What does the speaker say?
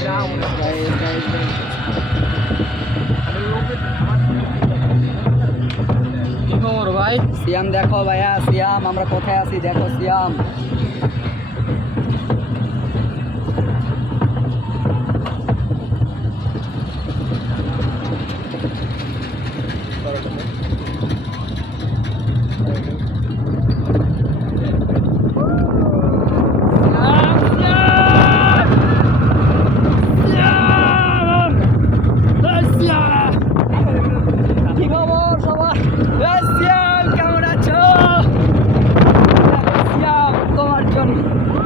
Guys guys guys কি খবর ভাই সিয়াম দেখো ভাইয়া সিয়াম আমরা কোথায় আছি দেখো সিয়াম Wow.